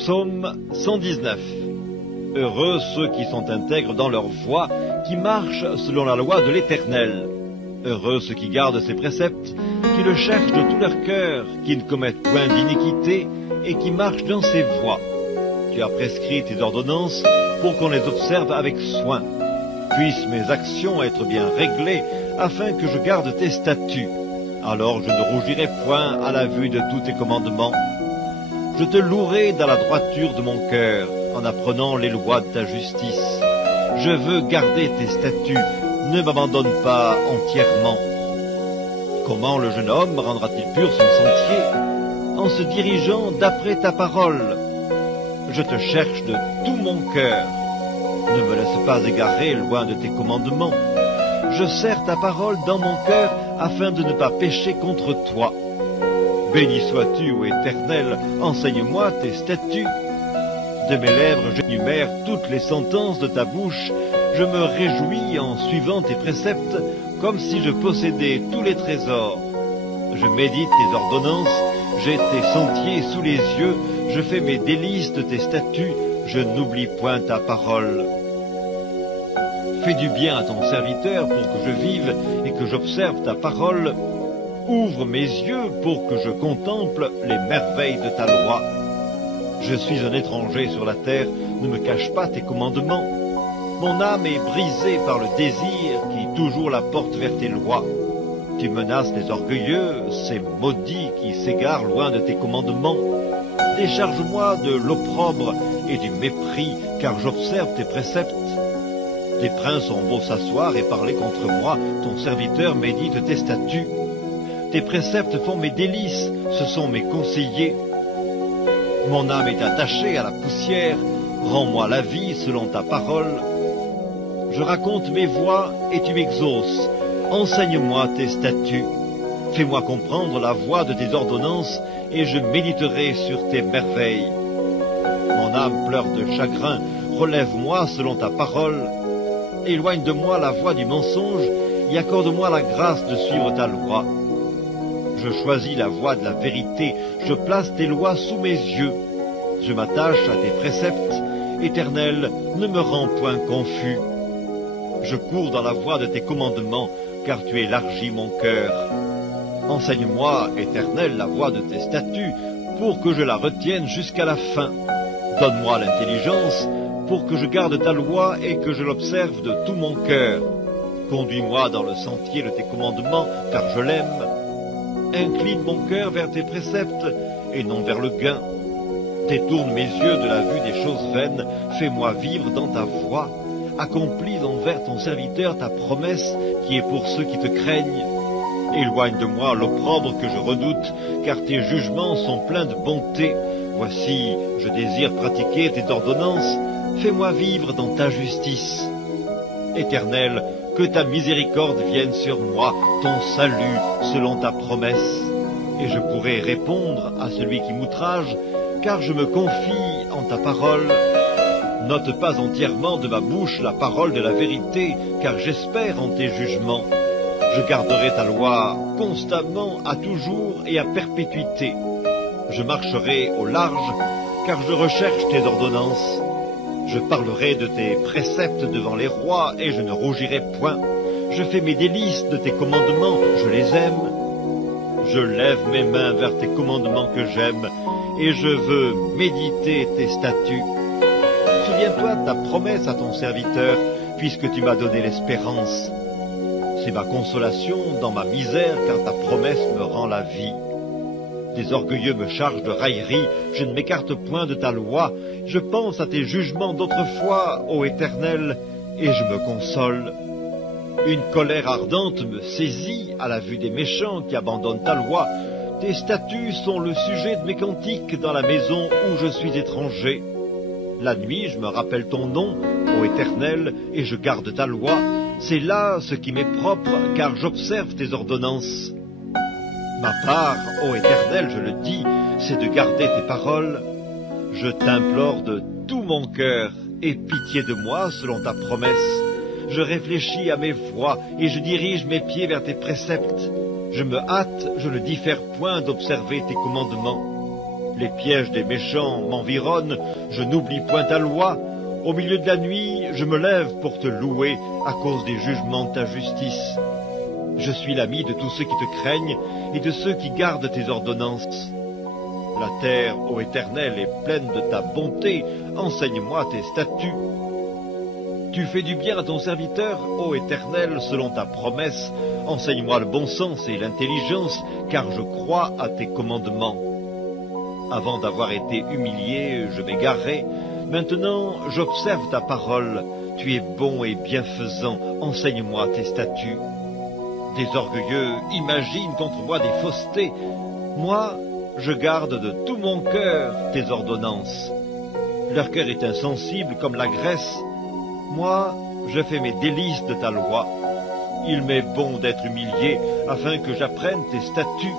Psaume 119. Heureux ceux qui sont intègres dans leur voie, qui marchent selon la loi de l'Éternel. Heureux ceux qui gardent ses préceptes, qui le cherchent de tout leur cœur, qui ne commettent point d'iniquité et qui marchent dans ses voies. Tu as prescrit tes ordonnances pour qu'on les observe avec soin. Puissent mes actions être bien réglées, afin que je garde tes statuts. Alors je ne rougirai point à la vue de tous tes commandements. Je te louerai dans la droiture de mon cœur, en apprenant les lois de ta justice. Je veux garder tes statuts, ne m'abandonne pas entièrement. Comment le jeune homme rendra-t-il pur son sentier? En se dirigeant d'après ta parole. Je te cherche de tout mon cœur. Ne me laisse pas égarer loin de tes commandements. Je serre ta parole dans mon cœur afin de ne pas pécher contre toi. Béni sois-tu, ô Éternel, enseigne-moi tes statuts. De mes lèvres j'énumère toutes les sentences de ta bouche. Je me réjouis en suivant tes préceptes, comme si je possédais tous les trésors. Je médite tes ordonnances, j'ai tes sentiers sous les yeux, je fais mes délices de tes statuts, je n'oublie point ta parole. Fais du bien à ton serviteur pour que je vive et que j'observe ta parole. Ouvre mes yeux pour que je contemple les merveilles de ta loi. Je suis un étranger sur la terre, ne me cache pas tes commandements. Mon âme est brisée par le désir qui toujours la porte vers tes lois. Tu menaces les orgueilleux, ces maudits qui s'égarent loin de tes commandements. Décharge-moi de l'opprobre et du mépris, car j'observe tes préceptes. Les princes ont beau s'asseoir et parler contre moi, ton serviteur médite tes statuts. Tes préceptes font mes délices, ce sont mes conseillers. Mon âme est attachée à la poussière, rends-moi la vie selon ta parole. Je raconte mes voies et tu m'exauces, enseigne-moi tes statuts. Fais-moi comprendre la voie de tes ordonnances et je méditerai sur tes merveilles. Mon âme pleure de chagrin, relève-moi selon ta parole. Éloigne de moi la voie du mensonge et accorde-moi la grâce de suivre ta loi. Je choisis la voie de la vérité, je place tes lois sous mes yeux. Je m'attache à tes préceptes, Éternel, ne me rends point confus. Je cours dans la voie de tes commandements, car tu élargis mon cœur. Enseigne-moi, Éternel, la voie de tes statuts, pour que je la retienne jusqu'à la fin. Donne-moi l'intelligence, pour que je garde ta loi et que je l'observe de tout mon cœur. Conduis-moi dans le sentier de tes commandements, car je l'aime. Incline mon cœur vers tes préceptes et non vers le gain. Détourne mes yeux de la vue des choses vaines, fais-moi vivre dans ta voie. Accomplis envers ton serviteur ta promesse qui est pour ceux qui te craignent. Éloigne de moi l'opprobre que je redoute, car tes jugements sont pleins de bonté. Voici, je désire pratiquer tes ordonnances, fais-moi vivre dans ta justice. Éternel, que ta miséricorde vienne sur moi, ton salut selon ta promesse. Et je pourrai répondre à celui qui m'outrage, car je me confie en ta parole. N'ôte pas entièrement de ma bouche la parole de la vérité, car j'espère en tes jugements. Je garderai ta loi constamment, à toujours et à perpétuité. Je marcherai au large, car je recherche tes ordonnances. Je parlerai de tes préceptes devant les rois, et je ne rougirai point. Je fais mes délices de tes commandements, je les aime. Je lève mes mains vers tes commandements que j'aime, et je veux méditer tes statuts. Souviens-toi de ta promesse à ton serviteur, puisque tu m'as donné l'espérance. C'est ma consolation dans ma misère, car ta promesse me rend la vie. Des orgueilleux me chargent de railleries, je ne m'écarte point de ta loi. Je pense à tes jugements d'autrefois, ô Éternel, et je me console. Une colère ardente me saisit à la vue des méchants qui abandonnent ta loi. Tes statuts sont le sujet de mes cantiques dans la maison où je suis étranger. La nuit, je me rappelle ton nom, ô Éternel, et je garde ta loi. C'est là ce qui m'est propre, car j'observe tes ordonnances. Ma part, ô Éternel, je le dis, c'est de garder tes paroles. Je t'implore de tout mon cœur, aie pitié de moi selon ta promesse. Je réfléchis à mes voies et je dirige mes pieds vers tes préceptes. Je me hâte, je ne diffère point d'observer tes commandements. Les pièges des méchants m'environnent, je n'oublie point ta loi. Au milieu de la nuit, je me lève pour te louer à cause des jugements de ta justice. Je suis l'ami de tous ceux qui te craignent et de ceux qui gardent tes ordonnances. La terre, ô Éternel, est pleine de ta bonté, enseigne-moi tes statuts. Tu fais du bien à ton serviteur, ô Éternel, selon ta promesse. Enseigne-moi le bon sens et l'intelligence, car je crois à tes commandements. Avant d'avoir été humilié, je m'égarais. Maintenant, j'observe ta parole. Tu es bon et bienfaisant, enseigne-moi tes statuts. Des orgueilleux imaginent contre moi des faussetés. Moi, je garde de tout mon cœur tes ordonnances. Leur cœur est insensible comme la graisse. Moi, je fais mes délices de ta loi. Il m'est bon d'être humilié afin que j'apprenne tes statuts.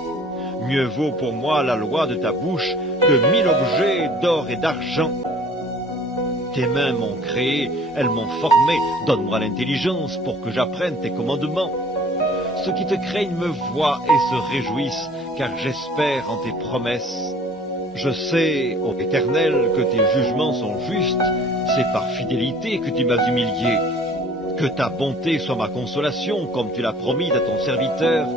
Mieux vaut pour moi la loi de ta bouche que 1000 objets d'or et d'argent. Tes mains m'ont créé, elles m'ont formé. Donne-moi l'intelligence pour que j'apprenne tes commandements. Ceux qui te craignent me voient et se réjouissent, car j'espère en tes promesses. Je sais, ô Éternel, que tes jugements sont justes. C'est par fidélité que tu m'as humilié. Que ta bonté soit ma consolation, comme tu l'as promis à ton serviteur.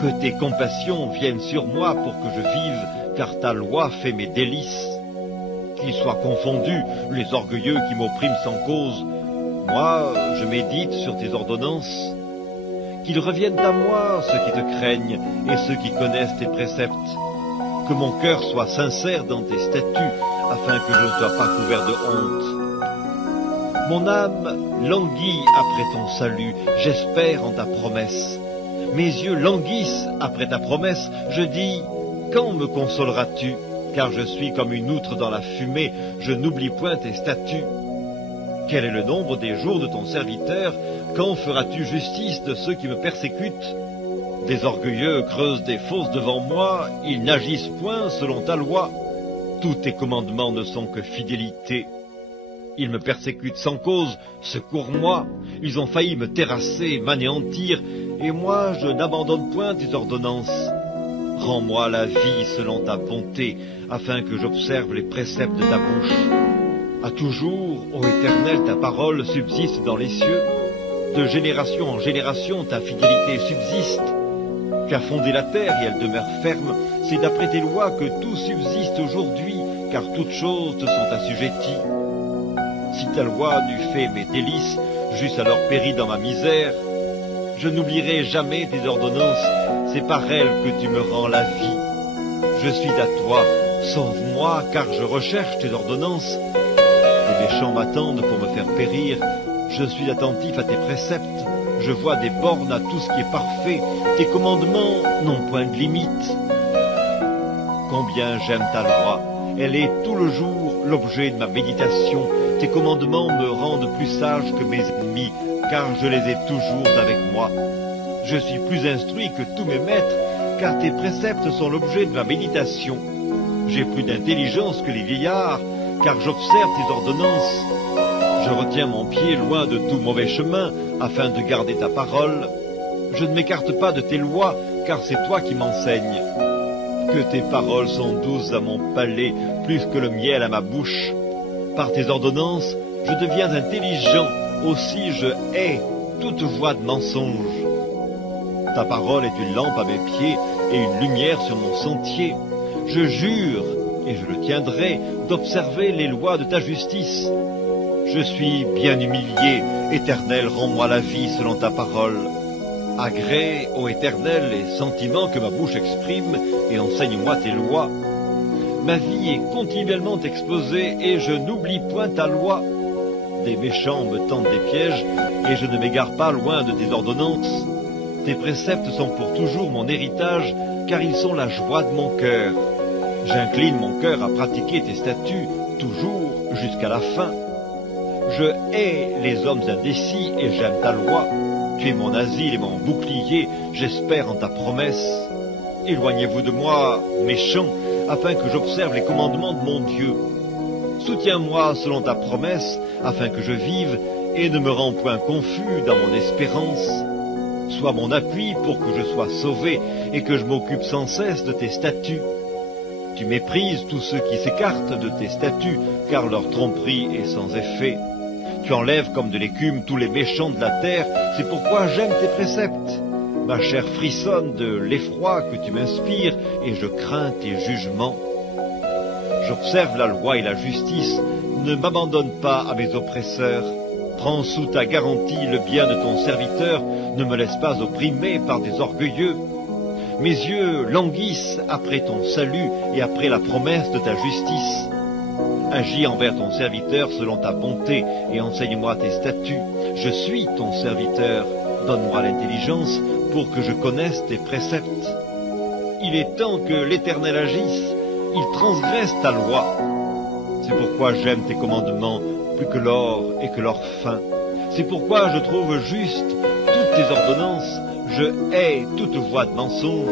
Que tes compassions viennent sur moi pour que je vive, car ta loi fait mes délices. Qu'ils soient confondus les orgueilleux qui m'oppriment sans cause. Moi, je médite sur tes ordonnances. Qu'ils reviennent à moi, ceux qui te craignent et ceux qui connaissent tes préceptes. Que mon cœur soit sincère dans tes statuts, afin que je ne sois pas couvert de honte. Mon âme languit après ton salut, j'espère en ta promesse. Mes yeux languissent après ta promesse, je dis, quand me consoleras-tu? Car je suis comme une outre dans la fumée, je n'oublie point tes statuts. Quel est le nombre des jours de ton serviteur? Quand feras-tu justice de ceux qui me persécutent? Des orgueilleux creusent des fosses devant moi, ils n'agissent point selon ta loi. Tous tes commandements ne sont que fidélité. Ils me persécutent sans cause, secours-moi. Ils ont failli me terrasser, m'anéantir, et moi je n'abandonne point tes ordonnances. Rends-moi la vie selon ta bonté, afin que j'observe les préceptes de ta bouche. À toujours, ô Éternel, ta parole subsiste dans les cieux. De génération en génération, ta fidélité subsiste. Tu as fondé la terre et elle demeure ferme. C'est d'après tes lois que tout subsiste aujourd'hui, car toutes choses te sont assujetties. Si ta loi n'eût fait mes délices, j'eusse alors péri dans ma misère. Je n'oublierai jamais tes ordonnances, c'est par elles que tu me rends la vie. Je suis à toi, sauve-moi, car je recherche tes ordonnances. Les méchants m'attendent pour me faire périr. Je suis attentif à tes préceptes. Je vois des bornes à tout ce qui est parfait. Tes commandements n'ont point de limite. Combien j'aime ta loi. Elle est tout le jour l'objet de ma méditation. Tes commandements me rendent plus sage que mes ennemis, car je les ai toujours avec moi. Je suis plus instruit que tous mes maîtres, car tes préceptes sont l'objet de ma méditation. J'ai plus d'intelligence que les vieillards, car j'observe tes ordonnances. Je retiens mon pied loin de tout mauvais chemin, afin de garder ta parole. Je ne m'écarte pas de tes lois, car c'est toi qui m'enseignes. Que tes paroles sont douces à mon palais, plus que le miel à ma bouche. Par tes ordonnances, je deviens intelligent, aussi je hais toute voie de mensonge. Ta parole est une lampe à mes pieds et une lumière sur mon sentier. Je jure, et je le tiendrai, d'observer les lois de ta justice. Je suis bien humilié, Éternel, rends-moi la vie selon ta parole. Agrée, ô Éternel, les sentiments que ma bouche exprime, et enseigne-moi tes lois. Ma vie est continuellement exposée, et je n'oublie point ta loi. Des méchants me tendent des pièges, et je ne m'égare pas loin de tes ordonnances. Tes préceptes sont pour toujours mon héritage, car ils sont la joie de mon cœur. J'incline mon cœur à pratiquer tes statuts, toujours jusqu'à la fin. Je hais les hommes indécis et j'aime ta loi. Tu es mon asile et mon bouclier, j'espère en ta promesse. Éloignez-vous de moi, méchants, afin que j'observe les commandements de mon Dieu. Soutiens-moi selon ta promesse, afin que je vive, et ne me rends point confus dans mon espérance. Sois mon appui pour que je sois sauvé, et que je m'occupe sans cesse de tes statuts. Tu méprises tous ceux qui s'écartent de tes statuts, car leur tromperie est sans effet. Tu enlèves comme de l'écume tous les méchants de la terre, c'est pourquoi j'aime tes préceptes. Ma chair frissonne de l'effroi que tu m'inspires, et je crains tes jugements. J'observe la loi et la justice, ne m'abandonne pas à mes oppresseurs. Prends sous ta garantie le bien de ton serviteur, ne me laisse pas opprimer par des orgueilleux. Mes yeux languissent après ton salut et après la promesse de ta justice. Agis envers ton serviteur selon ta bonté et enseigne-moi tes statuts. Je suis ton serviteur, donne-moi l'intelligence pour que je connaisse tes préceptes. Il est temps que l'Éternel agisse, il transgresse ta loi. C'est pourquoi j'aime tes commandements plus que l'or et que l'or fin. C'est pourquoi je trouve juste toutes tes ordonnances, je hais toute voie de mensonge.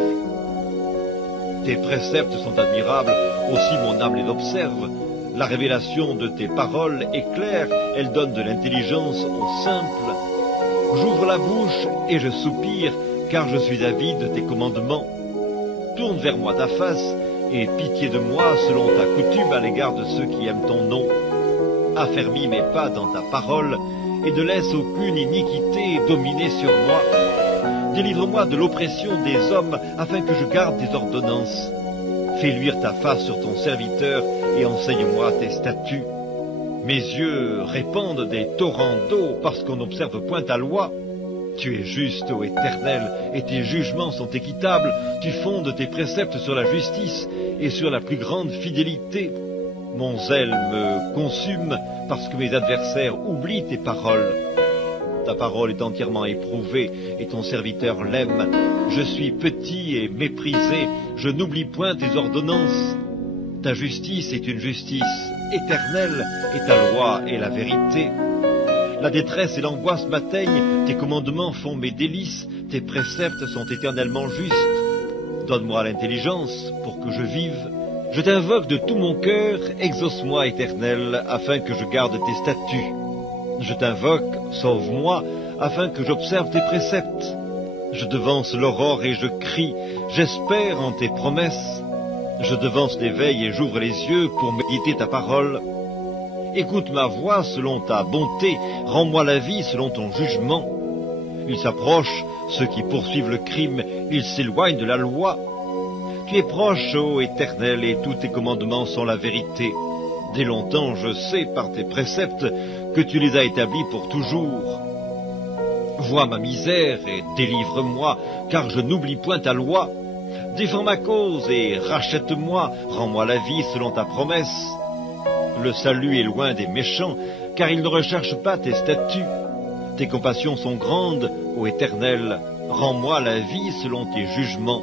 Tes préceptes sont admirables, aussi mon âme les observe. La révélation de tes paroles est claire, elle donne de l'intelligence aux simples. J'ouvre la bouche et je soupire, car je suis avide de tes commandements. Tourne vers moi ta face, et pitié de moi selon ta coutume à l'égard de ceux qui aiment ton nom. Affermis mes pas dans ta parole, et ne laisse aucune iniquité dominer sur moi. Délivre-moi de l'oppression des hommes, afin que je garde tes ordonnances. Fais luire ta face sur ton serviteur, et enseigne-moi tes statuts. Mes yeux répandent des torrents d'eau, parce qu'on n'observe point ta loi. Tu es juste, ô Éternel, et tes jugements sont équitables. Tu fondes tes préceptes sur la justice et sur la plus grande fidélité. Mon zèle me consume parce que mes adversaires oublient tes paroles. Ta parole est entièrement éprouvée et ton serviteur l'aime. Je suis petit et méprisé, je n'oublie point tes ordonnances. Ta justice est une justice éternelle et ta loi est la vérité. La détresse et l'angoisse m'atteignent, tes commandements font mes délices, tes préceptes sont éternellement justes. Donne-moi l'intelligence pour que je vive. Je t'invoque de tout mon cœur, exauce-moi, Éternel, afin que je garde tes statuts. Je t'invoque, sauve-moi, afin que j'observe tes préceptes. Je devance l'aurore et je crie, j'espère en tes promesses. Je devance l'éveil et j'ouvre les yeux pour méditer ta parole. Écoute ma voix selon ta bonté, rends-moi la vie selon ton jugement. Ils s'approchent, ceux qui poursuivent le crime, ils s'éloignent de la loi. Tu es proche, ô Éternel, et tous tes commandements sont la vérité. Dès longtemps, je sais par tes préceptes que tu les as établis pour toujours. Vois ma misère et délivre-moi, car je n'oublie point ta loi. Défends ma cause et rachète-moi, rends-moi la vie selon ta promesse. Le salut est loin des méchants, car ils ne recherchent pas tes statuts. Tes compassions sont grandes, ô Éternel, rends-moi la vie selon tes jugements.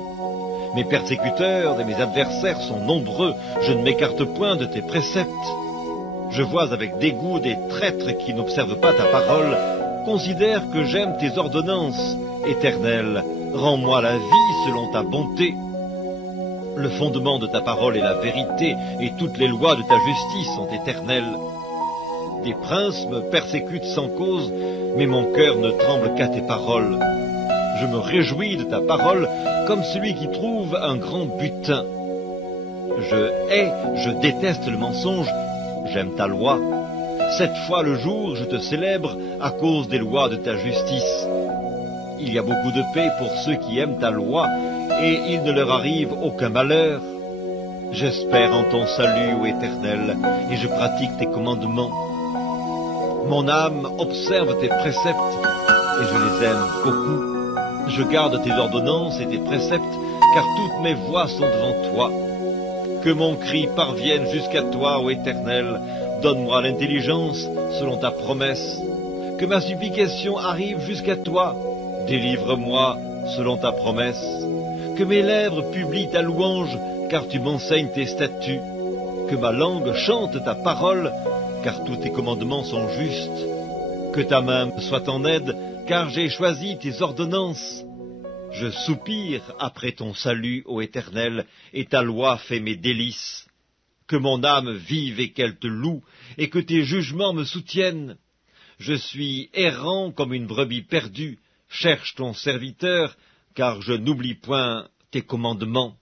Mes persécuteurs et mes adversaires sont nombreux, je ne m'écarte point de tes préceptes. Je vois avec dégoût des traîtres qui n'observent pas ta parole. Considère que j'aime tes ordonnances, Éternel, rends-moi la vie selon ta bonté. Le fondement de ta parole est la vérité, et toutes les lois de ta justice sont éternelles. Des princes me persécutent sans cause, mais mon cœur ne tremble qu'à tes paroles. Je me réjouis de ta parole comme celui qui trouve un grand butin. Je déteste le mensonge, j'aime ta loi. 7 fois le jour je te célèbre à cause des lois de ta justice. Il y a beaucoup de paix pour ceux qui aiment ta loi, et il ne leur arrive aucun malheur. J'espère en ton salut, ô Éternel, et je pratique tes commandements. Mon âme observe tes préceptes, et je les aime beaucoup. Je garde tes ordonnances et tes préceptes, car toutes mes voies sont devant toi. Que mon cri parvienne jusqu'à toi, ô Éternel, donne-moi l'intelligence selon ta promesse. Que ma supplication arrive jusqu'à toi, délivre-moi selon ta promesse. Que mes lèvres publient ta louange, car tu m'enseignes tes statuts. Que ma langue chante ta parole, car tous tes commandements sont justes. Que ta main me soit en aide, car j'ai choisi tes ordonnances. Je soupire après ton salut, ô Éternel, et ta loi fait mes délices. Que mon âme vive et qu'elle te loue, et que tes jugements me soutiennent. Je suis errant comme une brebis perdue, cherche ton serviteur, car je n'oublie point tes commandements.